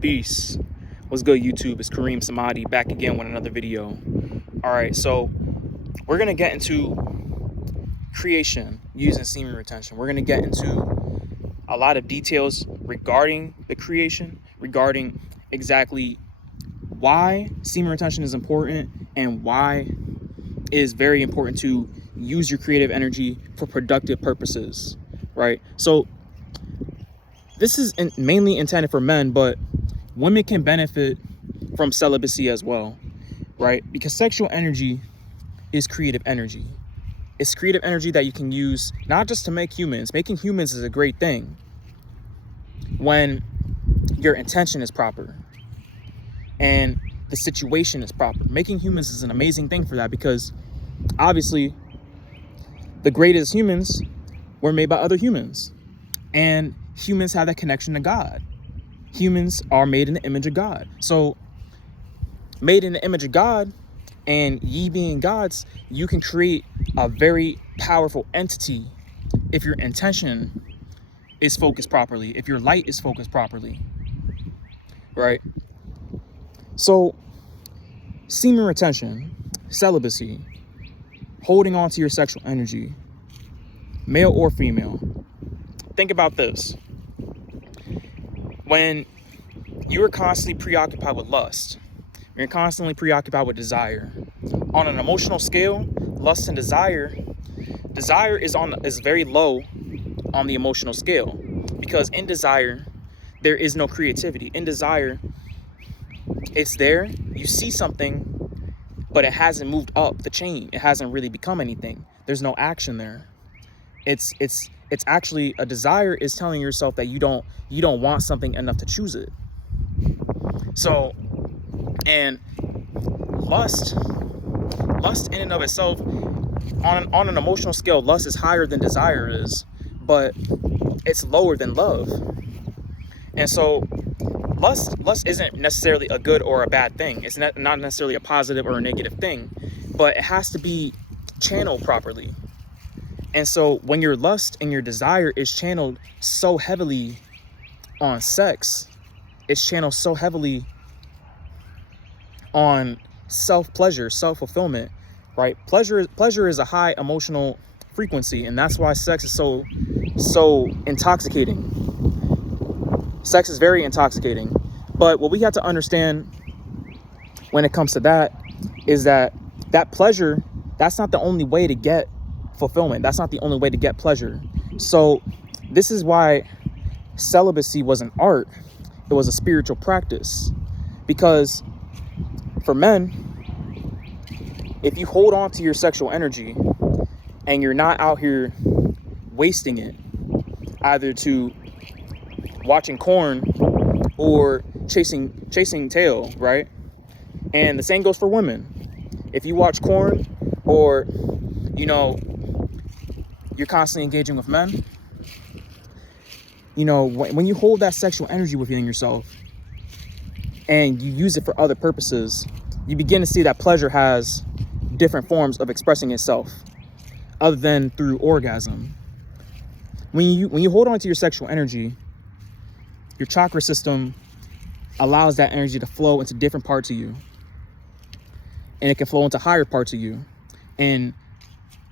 Peace. What's good, YouTube? It's Kareem Samadi back again with another video. All right, so we're going to get into creation using semen retention. We're going to get into a lot of details regarding the creation, regarding exactly why semen retention is important and why it is very important to use your creative energy for productive purposes, right? So this is mainly intended for men, but women can benefit from celibacy as well, right? Because sexual energy is creative energy. It's creative energy that you can use not just to make humans. Making humans is a great thing when your intention is proper and the situation is proper. Making humans is an amazing thing for that, because obviously the greatest humans were made by other humans, and humans have that connection to God. Humans are made in the image of God. So made in the image of God, and ye being gods, you can create a very powerful entity if your intention is focused properly, if your light is focused properly, right? So semen retention, celibacy, holding on to your sexual energy, male or female. Think about this. When you are constantly preoccupied with lust, you're constantly preoccupied with desire. On an emotional scale, lust and desire is very low on the emotional scale, because in desire there is no creativity. In desire, it's there, you see something, but it hasn't moved up the chain. It hasn't really become anything. There's no action there. It's actually, a desire is telling yourself that you don't want something enough to choose it. So, and lust in and of itself, on an emotional scale, lust is higher than desire is, but it's lower than love. And so lust isn't necessarily a good or a bad thing. It's not necessarily a positive or a negative thing, but it has to be channeled properly. And so when your lust and your desire is channeled so heavily on sex, it's channeled so heavily on self-pleasure, self-fulfillment, right? Pleasure is a high emotional frequency, and that's why sex is so intoxicating. Sex is very intoxicating. But what we have to understand when it comes to that is that pleasure, that's not the only way to get fulfillment. That's not the only way to get pleasure. So this is why celibacy was an art. It was a spiritual practice. Because for men, if you hold on to your sexual energy and you're not out here wasting it, either to watching porn or chasing tail, right? And the same goes for women. If you watch porn, or you're constantly engaging with men, when you hold that sexual energy within yourself and you use it for other purposes, you begin to see that pleasure has different forms of expressing itself other than through orgasm. When you hold on to your sexual energy, your chakra system allows that energy to flow into different parts of you, and it can flow into higher parts of you. And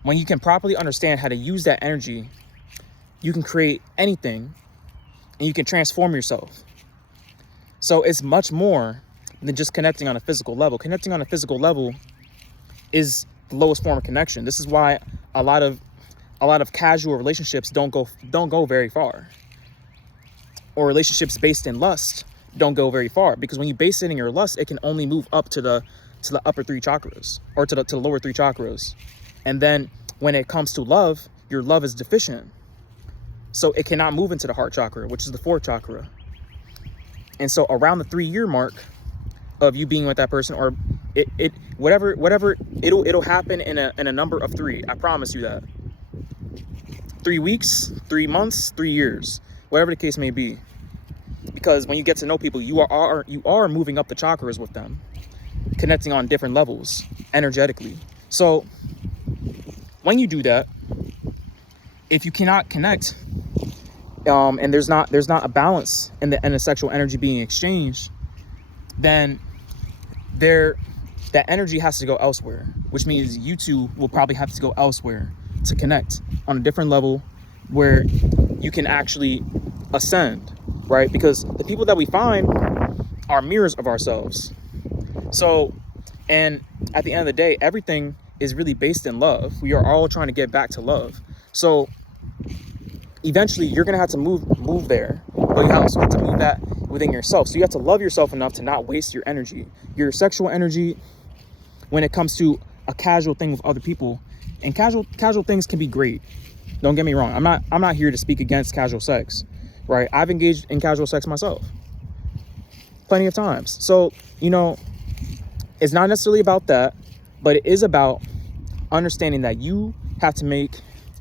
when you can properly understand how to use that energy, you can create anything and you can transform yourself. So it's much more than just connecting on a physical level. Connecting on a physical level is the lowest form of connection. This is why a lot of casual relationships don't go very far. Or relationships based in lust don't go very far, because when you base it in your lust, it can only move up to the upper three chakras, or to the lower three chakras. And then when it comes to love, your love is deficient. So it cannot move into the heart chakra, which is the fourth chakra. And so around the 3-year mark of you being with that person, or it'll happen in a number of 3. I promise you that. 3 weeks, 3 months, 3 years, whatever the case may be. Because when you get to know people, you are moving up the chakras with them, connecting on different levels energetically. So when you do that, if you cannot connect and there's not a balance in the sexual energy being exchanged, then that energy has to go elsewhere, which means you two will probably have to go elsewhere to connect on a different level where you can actually ascend, right? Because the people that we find are mirrors of ourselves. So, and at the end of the day, everything is really based in love. We are all trying to get back to love. So eventually you're going to have to move there, but you also have to move that within yourself. So you have to love yourself enough to not waste your energy, your sexual energy, when it comes to a casual thing with other people. And casual things can be great. Don't get me wrong. I'm not here to speak against casual sex, right? I've engaged in casual sex myself plenty of times. So, you know, it's not necessarily about that, but it is about understanding that you have to make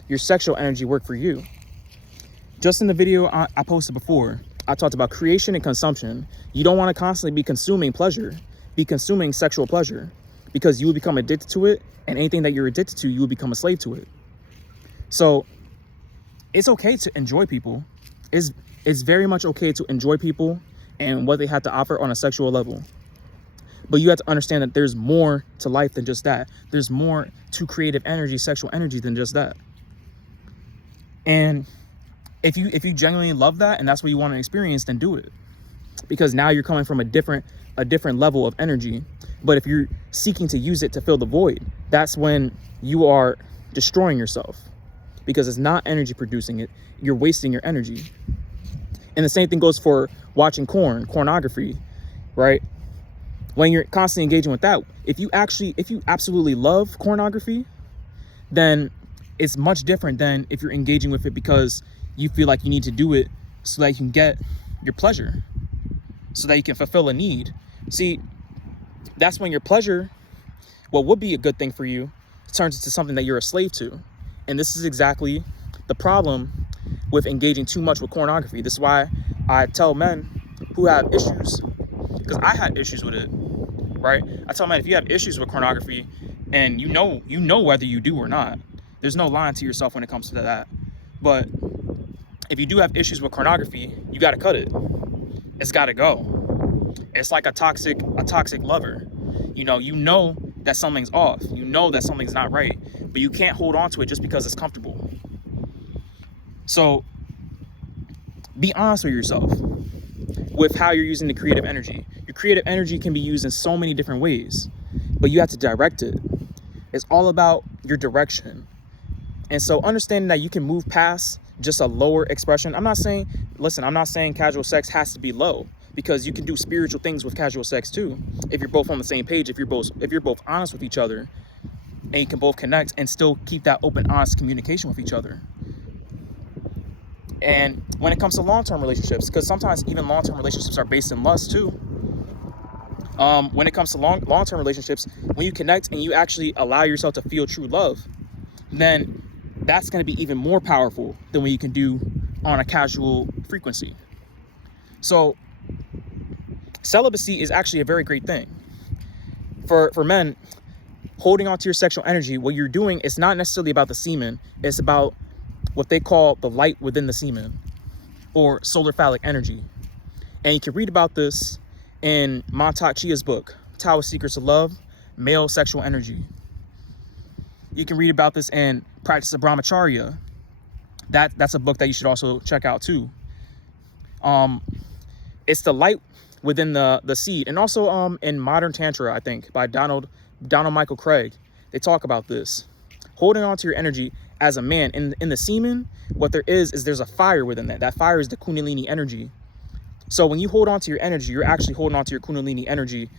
your sexual energy work for you. Just in the video I posted before, I talked about creation and consumption. You don't want to constantly be consuming sexual pleasure, because you will become addicted to it, and anything that you're addicted to, you will become a slave to it. So it's okay to enjoy people. It's very much okay to enjoy people and what they have to offer on a sexual level. But you have to understand that there's more to life than just that. There's more to creative energy, sexual energy, than just that. And if you genuinely love that and that's what you want to experience, then do it. Because now you're coming from a different level of energy. But if you're seeking to use it to fill the void, that's when you are destroying yourself, because it's not energy producing it. You're wasting your energy. And the same thing goes for watching pornography, right? When you're constantly engaging with that, if you absolutely love pornography, then it's much different than if you're engaging with it because you feel like you need to do it so that you can get your pleasure, so that you can fulfill a need. See, that's when your pleasure, what would be a good thing for you, turns into something that you're a slave to. And this is exactly the problem with engaging too much with pornography. This is why I tell men who have issues, because I had issues with it, right? I tell men, if you have issues with pornography, and you know whether you do or not, there's no lying to yourself when it comes to that. But if you do have issues with pornography, you got to cut it. It's got to go. It's like a toxic lover. You know that something's off. You know that something's not right, but you can't hold on to it just because it's comfortable. So be honest with yourself with how you're using the creative energy. Your creative energy can be used in so many different ways, but you have to direct it. It's all about your direction. And so understanding that you can move past just a lower expression. I'm not saying casual sex has to be low, because you can do spiritual things with casual sex too. If you're both on the same page, if you're both honest with each other, and you can both connect and still keep that open, honest communication with each other. And when it comes to long-term relationships, because sometimes even long-term relationships are based in lust too. When it comes to long-term relationships, when you connect and you actually allow yourself to feel true love, then that's going to be even more powerful than what you can do on a casual frequency. So celibacy is actually a very great thing. For men, holding on to your sexual energy, what you're doing is not necessarily about the semen. It's about what they call the light within the semen, or solar phallic energy. And you can read about this in Montauk Chia's book, Taoist Secrets of Love, Male Sexual Energy. You can read about this in Practice of Brahmacharya. That's a book that you should also check out too. It's the light within the seed. And also in Modern Tantra, I think, by Donald Michael Craig, they talk about this. Holding on to your energy as a man. In the semen, what there's a fire within that. That fire is the Kundalini energy. So when you hold on to your energy, you're actually holding on to your Kundalini energy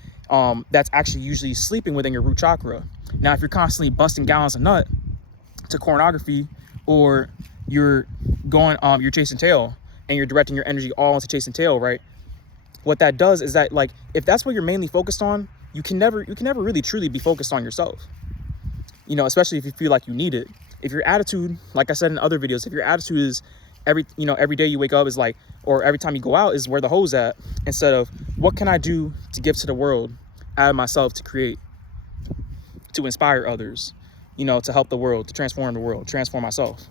that's actually usually sleeping within your root chakra. Now, if you're constantly busting gallons of nut to pornography, or you're chasing tail and you're directing your energy all into chasing tail, right? What that does is that, like, if that's what you're mainly focused on, you can never really truly be focused on yourself. Especially if you feel like you need it. If your attitude, like I said in other videos, if your attitude is every day you wake up is like, or every time you go out is where the hoe's at, instead of what can I do to give to the world out of myself, to create, to inspire others, to help the world, to transform the world, transform myself.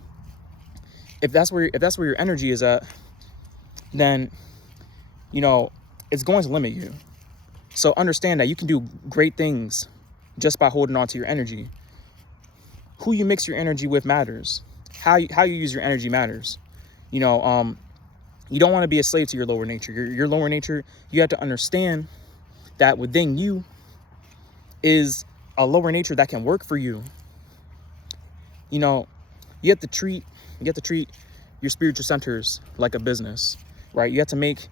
if that's where your energy is at, then, you know, it's going to limit you. So understand that you can do great things just by holding on to your energy. Who you mix your energy with matters. How you use your energy matters. You know, you don't want to be a slave to your lower nature. Your lower nature, you have to understand that within you is a lower nature that can work for you. You know, you have to treat your spiritual centers like a business, right? You have to make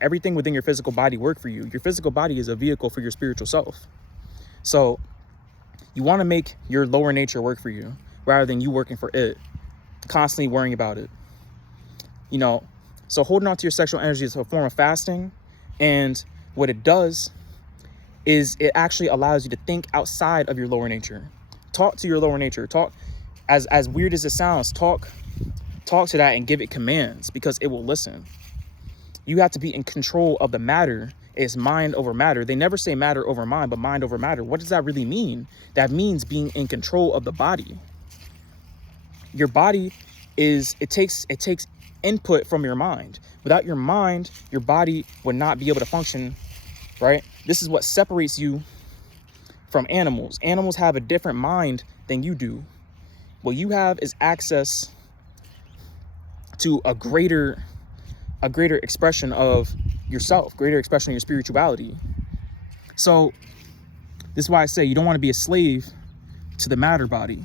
everything within your physical body work for you. Your physical body is a vehicle for your spiritual self. So you want to make your lower nature work for you rather than you working for it, constantly worrying about it. You know, so holding on to your sexual energy is a form of fasting. And what it does is it actually allows you to think outside of your lower nature. Talk to your lower nature. Talk, as weird as it sounds, talk to that and give it commands, because it will listen. You have to be in control of the matter. It's mind over matter. They never say matter over mind, but mind over matter. What does that really mean? That means being in control of the body. Your body it takes input from your mind. Without your mind, your body would not be able to function, right? This is what separates you from animals. Animals have a different mind than you do. What you have is access to a greater expression of yourself, greater expression of your spirituality. So this is why I say you don't want to be a slave to the matter body.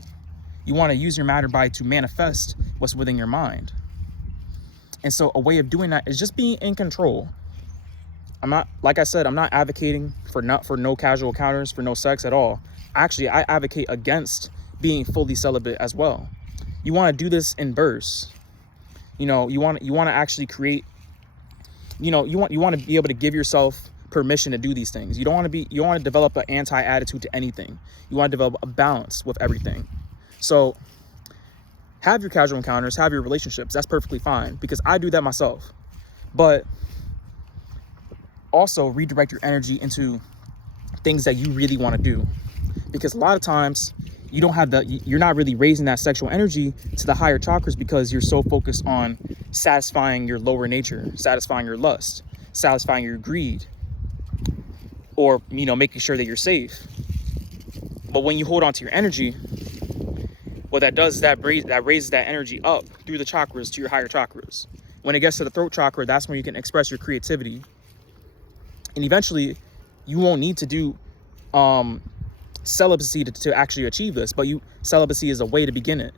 You want to use your matter body to manifest what's within your mind. And so a way of doing that is just being in control. Like I said, I'm not advocating for no casual encounters, for no sex at all. Actually, I advocate against being fully celibate as well. You want to do this in bursts. You know, you want to actually create, you know, you want to be able to give yourself permission to do these things. You want to develop an anti-attitude to anything. You want to develop a balance with everything. So have your casual encounters, have your relationships. That's perfectly fine, because I do that myself. But also redirect your energy into things that you really want to do, because a lot of times you're not really raising that sexual energy to the higher chakras because you're so focused on satisfying your lower nature, satisfying your lust, satisfying your greed, or, you know, making sure that you're safe. But when you hold on to your energy, what that does is that raises that energy up through the chakras to your higher chakras. When it gets to the throat chakra, that's when you can express your creativity. And eventually you won't need to do celibacy to actually achieve this, but celibacy is a way to begin it,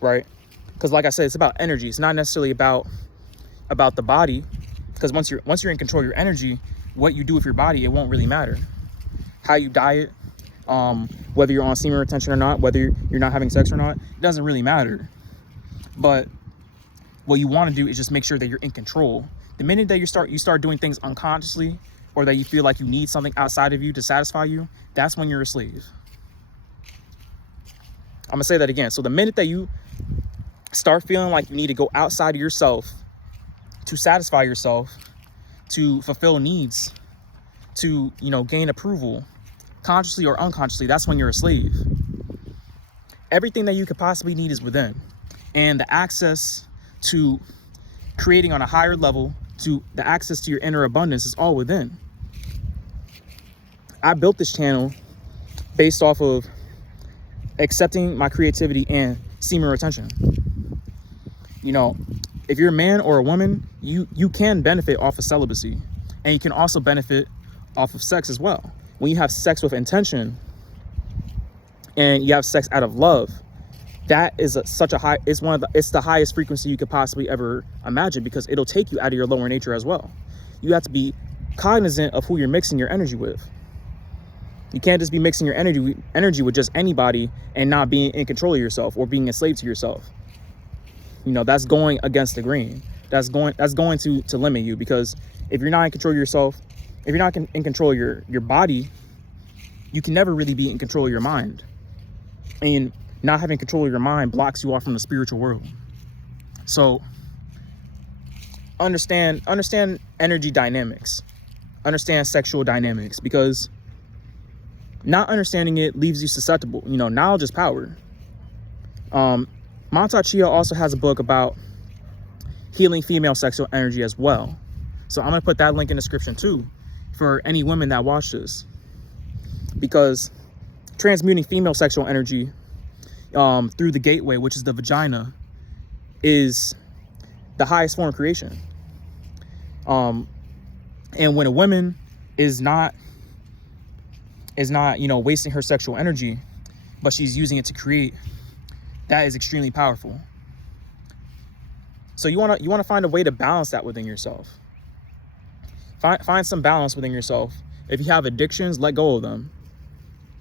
right? Because like I said, it's about energy. It's not necessarily about the body, because once you're in control of your energy, what you do with your body, it won't really matter. How you diet, whether you're on semen retention or not, whether you're not having sex or not, it doesn't really matter. But what you want to do is just make sure that you're in control. The minute that you start doing things unconsciously, or that you feel like you need something outside of you to satisfy you, that's when you're a slave. I'm gonna say that again. So the minute that you start feeling like you need to go outside of yourself to satisfy yourself, to fulfill needs, to, you know, gain approval, consciously or unconsciously, that's when you're a slave. Everything that you could possibly need is within, and the access to creating on a higher level, to the access to your inner abundance, is all within. I built this channel based off of accepting my creativity and semen retention. You know, if you're a man or a woman, you can benefit off of celibacy, and you can also benefit off of sex as well. When you have sex with intention and you have sex out of love, that is it's the highest frequency you could possibly ever imagine, because it'll take you out of your lower nature as well. You have to be cognizant of who you're mixing your energy with. You can't just be mixing your energy with just anybody and not being in control of yourself or being a slave to yourself. You know, that's going against the grain. That's going to limit you, because if you're not in control of yourself, if you're not in control of your body, you can never really be in control of your mind. And not having control of your mind blocks you off from the spiritual world. So understand energy dynamics, understand sexual dynamics, because not understanding it leaves you susceptible. You know, knowledge is power. Monta Chia also has a book about healing female sexual energy as well. So I'm going to put that link in the description too for any women that watch this, because transmuting female sexual energy through the gateway, which is the vagina, is the highest form of creation. And when a woman is not wasting her sexual energy, but she's using it to create, that is extremely powerful. So you want to find a way to balance that within yourself. Find some balance within yourself. If you have addictions, let go of them.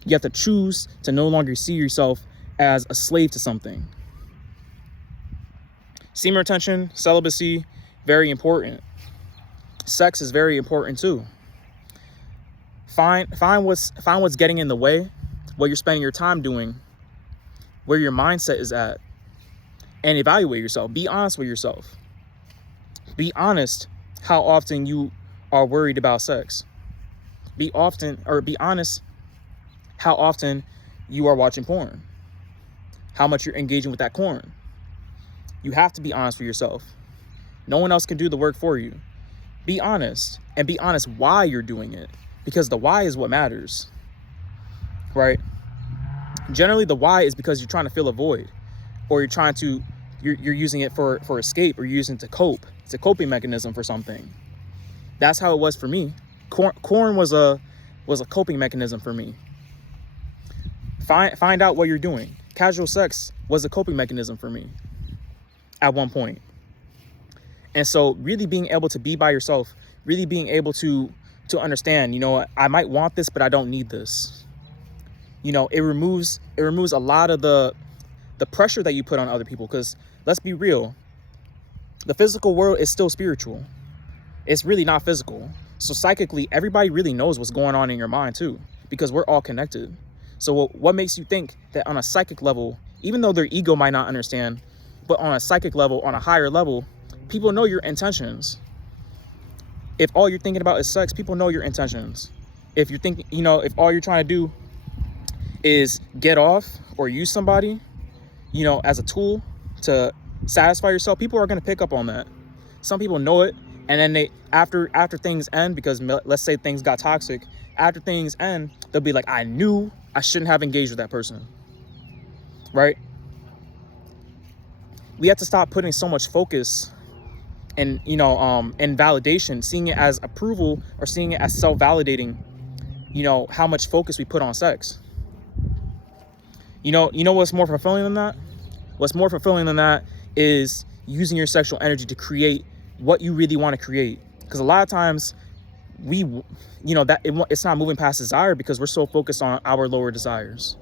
You have to choose to no longer see yourself as a slave to something. Semen retention, celibacy, very important. Sex is very important too. Find what's getting in the way, what you're spending your time doing, where your mindset is at, and evaluate yourself. Be honest with yourself. Be honest how often you are worried about sex. Be honest how often you are watching porn, how much you're engaging with that porn. You have to be honest with yourself. No one else can do the work for you. Be honest, and be honest why you're doing it, because the why is what matters, right? Generally, the why is because you're trying to fill a void, or you're using it for escape, or you're using it to cope. It's a coping mechanism for something. That's how it was for me. Corn was a coping mechanism for me. Find out what you're doing. Casual sex was a coping mechanism for me at one point. And so really being able to be by yourself, really being able to understand, I might want this, but I don't need this. It removes a lot of the pressure that you put on other people, because let's be real, the physical world is still spiritual. It's really not physical. So psychically, everybody really knows what's going on in your mind too, because we're all connected. So what makes you think that on a psychic level, even though their ego might not understand, but on a psychic level, on a higher level, people know your intentions. If all you're thinking about is sex, people know your intentions. If you're thinking, if all you're trying to do is get off or use somebody, as a tool to satisfy yourself, people are going to pick up on that. Some people know it, and then they after things end, because let's say things got toxic, after things end, they'll be like, I knew I shouldn't have engaged with that person, right? We have to stop putting so much focus and and validation, seeing it as approval or seeing it as self-validating, how much focus we put on sex. What's more fulfilling than that? What's more fulfilling than that is using your sexual energy to create what you really want to create. Because a lot of times it's not moving past desire, because we're so focused on our lower desires.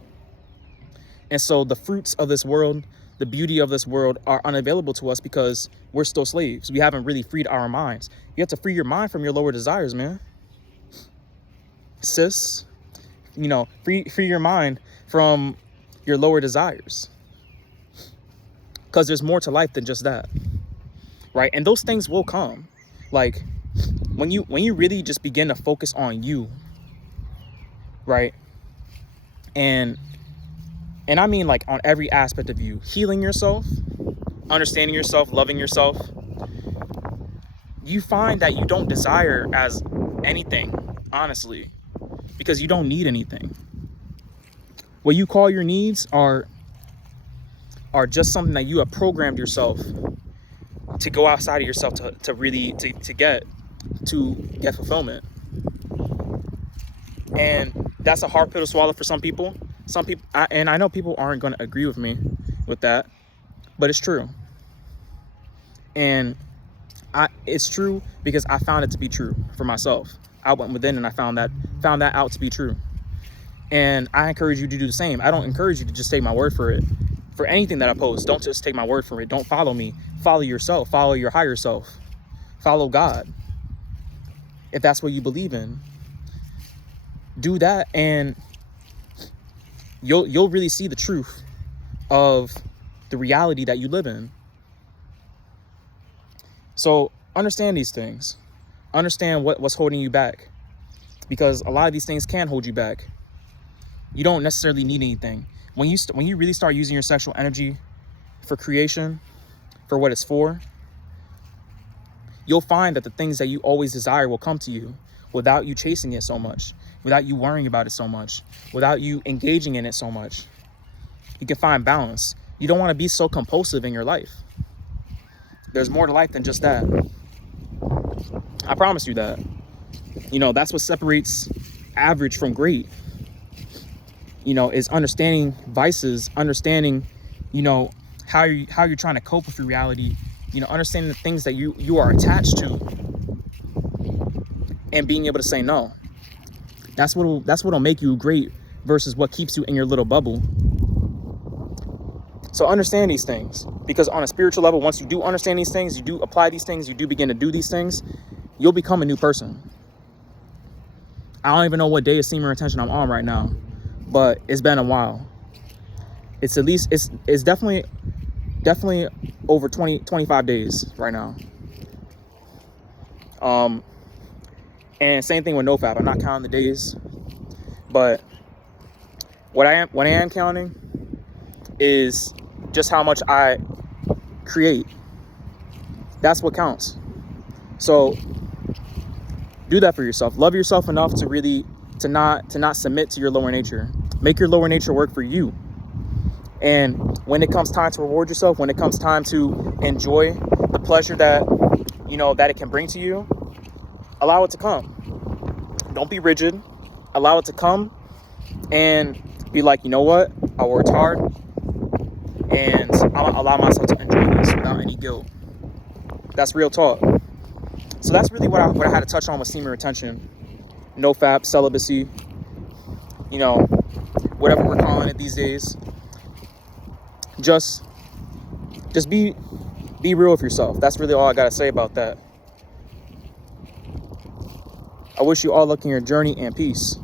And so the fruits of this world, the beauty of this world, are unavailable to us because we're still slaves. We haven't really freed our minds. You have to free your mind from your lower desires, man. Sis, free your mind from your lower desires, because there's more to life than just that, right? And those things will come, like when you really just begin to focus on you, right? And I mean, like, on every aspect of you, healing yourself, understanding yourself, loving yourself, you find that you don't desire as anything, honestly, because you don't need anything. What you call your needs are just something that you have programmed yourself to go outside of yourself to really get fulfillment. And that's a hard pill to swallow for some people. And I know people aren't going to agree with me with that, but it's true. And it's true because I found it to be true for myself. I went within and I found that out to be true. And I encourage you to do the same. I don't encourage you to just take my word for it. For anything that I post, don't just take my word for it. Don't follow me. Follow yourself. Follow your higher self. Follow God. If that's what you believe in, do that, and you'll really see the truth of the reality that you live in. So understand these things. Understand what's holding you back, because a lot of these things can hold you back. You don't necessarily need anything. When you really start using your sexual energy for creation, for what it's for, you'll find that the things that you always desire will come to you without you chasing it so much, without you worrying about it so much, without you engaging in it so much. You can find balance. You don't want to be so compulsive in your life. There's more to life than just that. I promise you that. You know, that's what separates average from great. You know, is understanding vices, understanding, you know, how you're trying to cope with your reality, you know, understanding the things that you are attached to, and being able to say no. That's what'll make you great versus what keeps you in your little bubble. So understand these things, because on a spiritual level, once you do understand these things, you do apply these things, you do begin to do these things, you'll become a new person. I don't even know what day of semen retention I'm on right now, but it's been a while. It's at least, it's definitely over 25 days right now. And same thing with NoFap. I'm not counting the days, but what I am counting is just how much I create. That's what counts. So do that for yourself. Love yourself enough to really to not submit to your lower nature. Make your lower nature work for you. And when it comes time to reward yourself, when it comes time to enjoy the pleasure that, you know, that it can bring to you, allow it to come. Don't be rigid. Allow it to come and be like, you know what? I worked hard and I'll allow myself to enjoy this without any guilt. That's real talk. So that's really what I had to touch on with semen retention, NoFap, celibacy, you know, whatever we're calling it these days. Just be real with yourself. That's really all I got to say about that. I wish you all luck in your journey and peace.